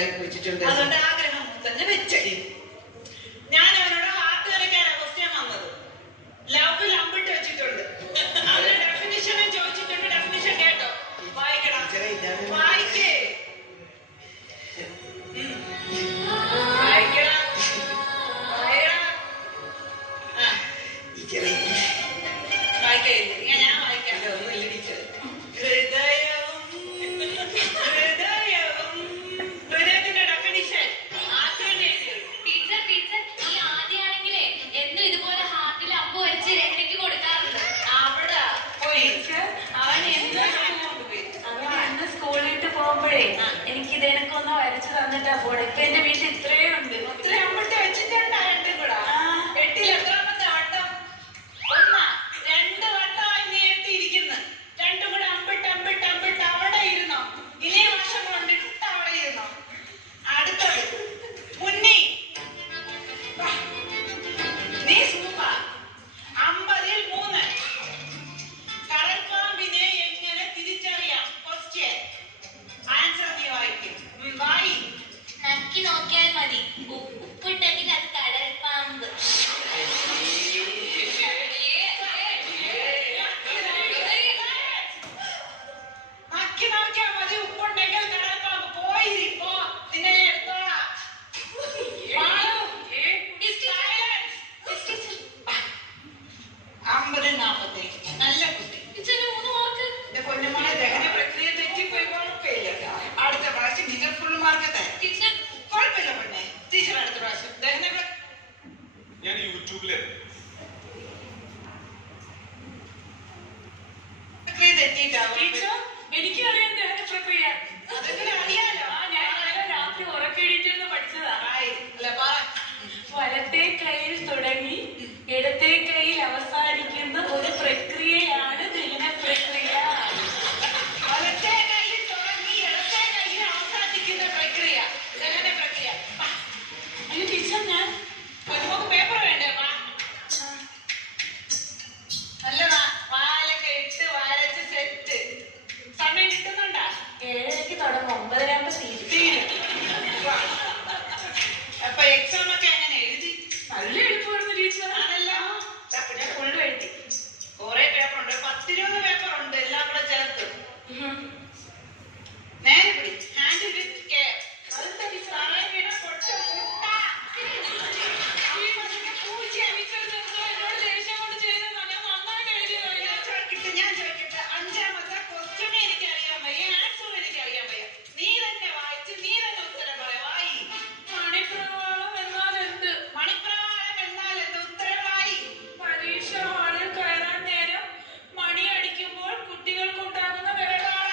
ഉണ്ടാക്കി വെച്ചിട്ടുണ്ട്. അതുകൊണ്ട് ആഗ്രഹം തന്നെ വെച്ചേ. ഞാൻ അവനോട് ഹാർട്ട് വരയ്ക്കാനാ ക്വസ്റ്റ്യൻ വന്നത്. ലവിൽ അമ്പിട്ട് വെച്ചിട്ടുണ്ട്. അവരുടെ ഡെഫിനിഷനും ചോദിച്ചിട്ടുണ്ട്. ഡെഫിനിഷൻ കേട്ടോ, വായിക്കണം. വായിക്കേ, വായിക്കണം. വായിക്കയില്ല, ഞാൻ വായിക്കാം. ഒന്നുമില്ല ടീച്ചർ. ഹൃദയത്തിന്റെ ഡെഫിനിഷൻ ടീച്ചർ ഈ ആദ്യമാണെങ്കിലേ എന്നും ഇതുപോലെ ഹാർട്ടിൽ അമ്പ് വെച്ച് രഹനയ്ക്ക് കൊടുക്കാറുണ്ട്. അവിടെ പോയി അവൻ എന്ന് സ്കൂളിലിട്ട് പോകുമ്പോഴേ എനിക്ക് ഇതെനക്കൊന്ന് വരച്ചു തന്നിട്ടാ പോണെ. ഇപ്പൊ എന്റെ വീട്ടിൽ ഇത്രയും ഉണ്ട്. ഒത്തിരി അമ്പിട്ട് വെച്ചിട്ടുണ്ട്. രണ്ടും കൂടെ 8ൽ എത്രാമത്തെ വട്ടം? 1 2 വട്ടമായി നീ എത്തിയിരിക്കുന്നു. രണ്ടും കൂടെ അമ്പിട്ട് അമ്പിട്ട് അമ്പിട്ട് അവിടെ ഇരുന്നോ. ഇനി വർഷം കൊണ്ടിട്ട് അവിടെ ഇരുന്നോ. അടുത്തത് മുന്നി, നീ സൂപ്പർ. 50ൽ 3. കടൽപ്പാമ്പിനെ എങ്ങനെ തിരിച്ചറിയാം? ക്വസ്റ്റ്യൻ ആൻസർ നീ വായിക്കും. വായി. നക്കി നോക്കിയാൽ മതി. ഉപ്പിട്ടെങ്കിൽ അത് കടൽ പാമ്പ്. നക്കി നോക്കിയാൽ മതി. ഉപ്പുണ്ടെങ്കിൽ കടൽപ്പാമ്പ്. പോയിരിപ്പോ, നിന്നെ എടുത്തോളാം. 50 40. നല്ല കുട്ടി. ടീച്ചറിന് 3 മാർക്ക്. എന്റെ പൊന്നുമോളെ, ദഹന പ്രക്രിയ തെറ്റിപ്പോയി. കുഴപ്പമില്ല. അടുത്ത പ്രാവശ്യം ടീച്ചർ ഫുൾ മാർക്ക് തരാം. ടീച്ചർ കുഴപ്പമില്ല പെണ്ണെ. ടീച്ചർ അടുത്ത പ്രാവശ്യം ദഹന ഞാൻ യൂട്യൂബില് പ്രക്രിയ തെറ്റിയിട്ടാവും. എനിക്കറിയാം ദഹന പ്രക്രിയ. അതെങ്ങനെ അറിയാലോ? ഞാൻ രാത്രി ഉറക്കെഴുതിയിരുന്ന് പഠിച്ചതാ. അല്ല പറ. വലത്തെ കൈയിൽ തുടങ്ങി ഇടത്തെ കൈയിൽ അവസാനിക്കുന്ന ഒരു പ്രക്രിയയാണ് ദഹന പ്രക്രിയ. വലത്തെ കൈയിൽ തുടങ്ങി ഇടത്തെ കൈയിൽ അവസാനിക്കുന്ന പ്രക്രിയ ദഹന പ്രക്രിയ. അയ്യോ ടീച്ചർ, ഞാൻ നമുക്ക് പേപ്പർ വേണ്ടേ? നല്ലതാ. വാലൊക്കെ ഇട്ട് വരച്ച് സെറ്റ്. സമയം കിട്ടുന്നുണ്ടാ? 7:00 തുടങ്ങും, 9:30 തീരും. അപ്പൊ എക്സാം ഒക്കെ എങ്ങനെ എഴുതി? നല്ല എളുപ്പമായിരുന്നു ടീച്ചർ. ആണല്ലോ. ഞാൻ ഫുള്ള് എഴുതി. കുറെ പേപ്പർ ഉണ്ട്. 10-20 പേപ്പർ ഉണ്ട്. എല്ലാം കൂടെ ചേർത്ത് നേരെ പിടി. Hand with care. അതെന്താ ടീച്ചർ? തറയിൽ വീണ പൊട്ട മുട്ട. ഈ പതിനെ പൂച്ച അമിച്ചത് എന്തോ എന്നോട് ദേഷ്യം കൊണ്ട് ചെയ്തതാ. ഞാൻ നന്നായിട്ട് എഴുതിയതോ. ഞാൻ ചോദിക്കട്ടെ. 5ാമത്തെ ക്വസ്റ്റ്യൻ എനിക്ക് അറിയാൻ വയ്യ. ആൻസർ എനിക്ക് അറിയാൻ വയ്യ. നീ തന്നെ വായിച്ച് നീ തന്നെ ഉത്തരം പറയാം. വായി. മണിപ്രവാളം എന്നാൽ എന്ത്? മണിപ്രവാളം എന്നാൽ എന്ത്? ഉത്തരവായി. പരീക്ഷ ഹാളിൽ കയറാൻ നേരം മണി അടിക്കുമ്പോൾ കുട്ടികൾക്കുണ്ടാകുന്ന മണിപ്രവാളം.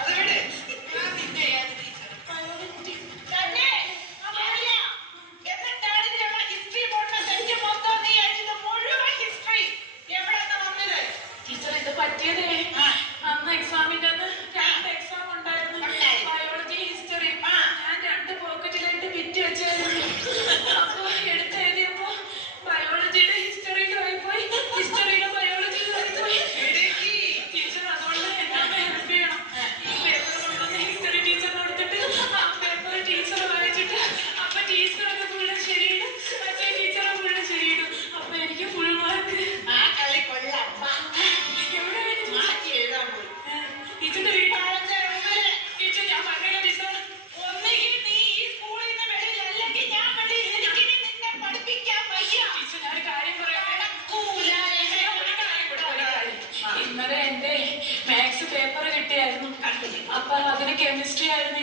അത് വിട്. ഞാൻ നിന്നെ ഏത് ടീച്ചർ? തന്നെ. അറിയില്ല. എന്നിട്ടാണ് ഇതിലുള്ള ഹിസ്റ്ററി ബോർഡിലെ തെറ്റ് മൊത്തം നീ എഴുതിയത്. മുഴുവൻ ഹിസ്റ്ററി എവിടെന്ന് വന്നത്? ടീച്ചർ ഇത് പറ്റിയതേ ആ. അന്ന് എക്സാമിന്റെ അന്ന് 2 എക്സാം ഉണ്ടായിരുന്നു. ഉണ്ടായി. Biology, history. ആ. ഞാൻ 2 പോക്കറ്റിലായിട്ട് വിറ്റ് വെച്ചായിരുന്നു. അപ്പൊ എടുത്തെഴുതിയപ്പോ ബയോളജിയുടെ ഹിസ്റ്ററിയിലും ആയിപ്പോയി, ഹിസ്റ്ററിയുടെ ബയോളജിയിലും ആയിപ്പോയി. ഇടുക്കി. ടീച്ചർ അതുകൊണ്ട് എന്നെ ഹെൽപ്പ് ചെയ്യണം. ഈ പേപ്പർ കൊണ്ടുവന്ന് ഹിസ്റ്ററി ടീച്ചറിന് കൊടുത്തിട്ട് ആ പേപ്പർ ടീച്ചർ വായിച്ചിട്ട് അപ്പൊ ടീച്ചറൊക്കെ ഫുള്ള് ശരിയിടും, മറ്റേ ടീച്ചറെ ഫുള്ള് ശരിയിടും. അപ്പൊ എനിക്ക് ഫുൾ മാർക്ക്. ആ കളി കൊള്ളാം. എവിടെ മാറ്റി എഴുതാൻ പോയി. ടീച്ചറിന്റെ വീട്ടിൽ താഴത്തെ റൂമില്. ടീച്ചർ ഞാൻ പറഞ്ഞ ടീച്ചർ ഒന്നുകിൽ നീ ഈ സ്കൂളിൽ നിന്ന് വെളിയിൽ, അല്ലെങ്കിൽ ഞാൻ വെളിയിൽ. എനിക്കിനി നിന്നെ പഠിപ്പിക്കാൻ വയ്യ. ടീച്ചർ ഞാൻ ഒരു കാര്യം പറയട്ടെ. നടക്കൂല. ഒരു കാര്യം. ഇന്നലെ എന്റെ മാത്സ് പേപ്പർ കിട്ടിയായിരുന്നു. അപ്പൊ അതിന് കെമിസ്ട്രി ആയിരുന്നു